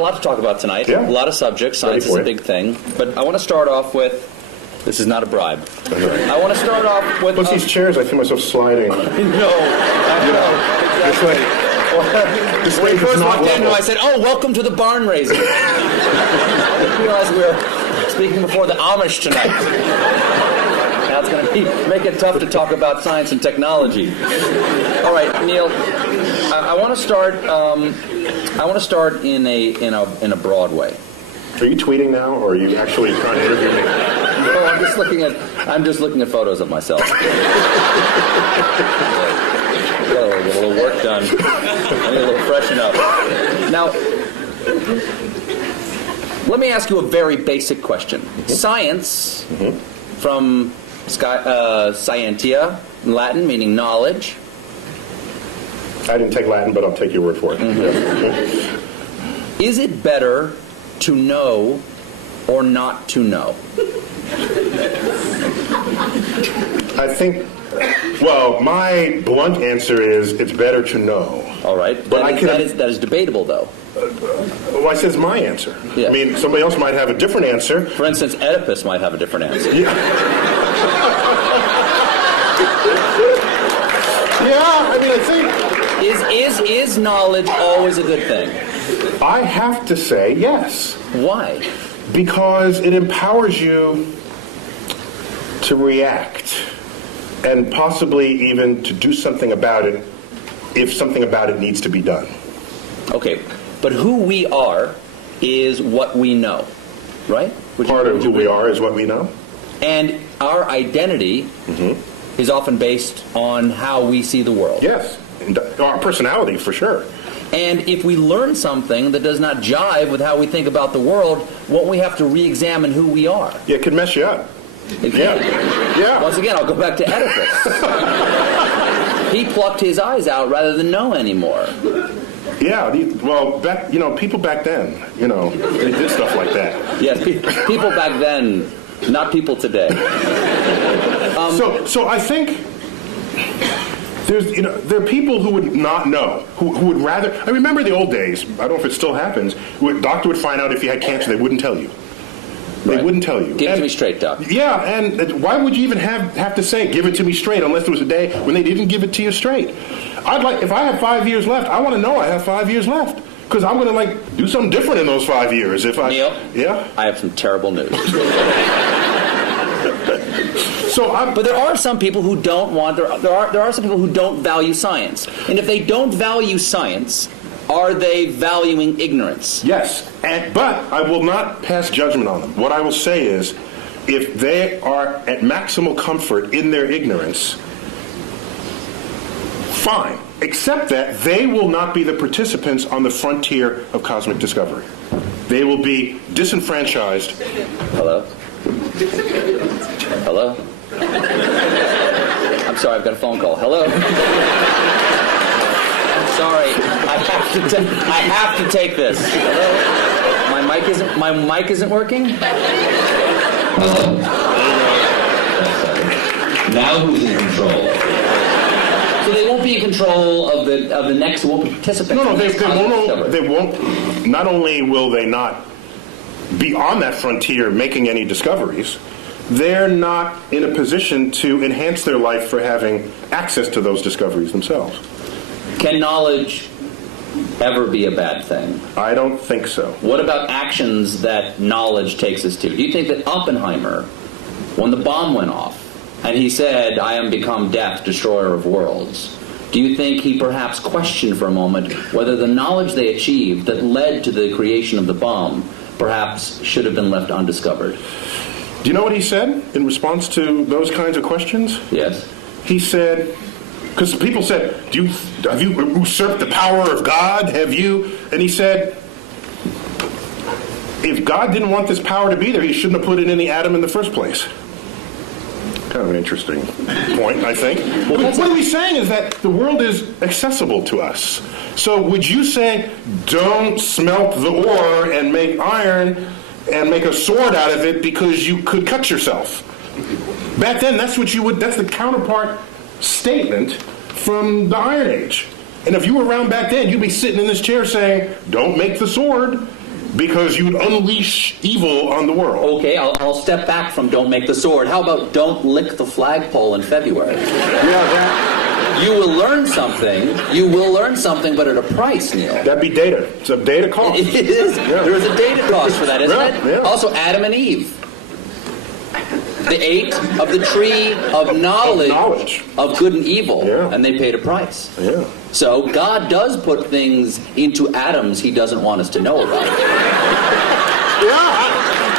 a lot to talk about tonight. Yeah. A lot of subjects. Science is a big thing. But I want to start off with, this is not a bribe. I want to start off with... Plus these chairs, I feel myself sliding. No. Exactly. When we first walked in, I said, "Oh, welcome to the barn raising." I realized we were speaking before the Amish tonight. Now it's going to make it tough to talk about science and technology. All right, Neil, I want to start. I want to start in a broad way. Are you tweeting now, or are you actually trying to interview me? No, I'm just looking at photos of myself. Get a little work done. I need a little freshen up. Now, let me ask you a very basic question. Science, from scientia, in Latin, meaning knowledge. I didn't take Latin, but I'll take your word for it. Is it better to know or not to know? I think, well, my blunt answer is it's better to know. All right. But that is debatable, though. Well, I said it's my answer. Yeah. I mean, somebody else might have a different answer. For instance, Oedipus might have a different answer. Yeah. Yeah, I mean, I think... Is knowledge always a good thing? I have to say yes. Why? Because it empowers you to react and possibly even to do something about it if something about it needs to be done. Okay, but who we are is what we know, right? Part of who we are is what we know. And our identity is often based on how we see the world. Yes, and our personality for sure. And if we learn something that does not jive with how we think about the world, won't we have to re-examine who we are? Yeah, it could mess you up. Yeah. Once again, I'll go back to Oedipus. He plucked his eyes out rather than know anymore. Yeah, well, people back then, they did stuff like that. Yes, people back then, not people today. So I think there are people who would not know, who would rather. I remember the old days. I don't know if it still happens. A doctor would find out if you had cancer, they wouldn't tell you. They wouldn't tell you. Give it to me straight, Doc. Yeah, and why would you even have to say, give it to me straight, unless there was a day when they didn't give it to you straight? If I have 5 years left, I want to know I have 5 years left. Because I'm going to, do something different in those 5 years. Neil? Yeah? I have some terrible news. But there are some people who don't want, there are some people who don't value science. And if they don't value science, are they valuing ignorance? Yes, but I will not pass judgment on them. What I will say is, if they are at maximal comfort in their ignorance, fine. Except that they will not be the participants on the frontier of cosmic discovery. They will be disenfranchised. Hello? Hello? I'm sorry, I've got a phone call. Hello? Sorry, I have to take this. Hello? My mic isn't working? Hello? Now who's in control? So they won't be in control of the next, won't be participants. No, they won't. Not only will they not be on that frontier making any discoveries, they're not in a position to enhance their life for having access to those discoveries themselves. Can knowledge ever be a bad thing? I don't think so. What about actions that knowledge takes us to? Do you think that Oppenheimer, when the bomb went off, and he said, "I am become death, destroyer of worlds," do you think he perhaps questioned for a moment whether the knowledge they achieved that led to the creation of the bomb perhaps should have been left undiscovered? Do you know what he said in response to those kinds of questions? Yes. He said, because people said, have you usurped the power of God? Have you? And he said, if God didn't want this power to be there, he shouldn't have put it in the atom in the first place. Kind of an interesting point, I think. What are we saying is that the world is accessible to us. So would you say, don't smelt the ore and make iron and make a sword out of it because you could cut yourself? Back then, that's the counterpart statement from the Iron Age. And if you were around back then, you'd be sitting in this chair saying, don't make the sword. because you'd unleash evil on the world. Okay, I'll step back from don't make the sword. How about don't lick the flagpole in February? You will learn something. You will learn something, but at a price, Neil. That'd be data. It's a data cost. It is. Yeah. There is a data cost for that, isn't it? Yeah. Also, Adam and Eve. They ate of the tree of knowledge of good and evil, and they paid a price. Yeah. So God does put things into atoms He doesn't want us to know about. Yeah.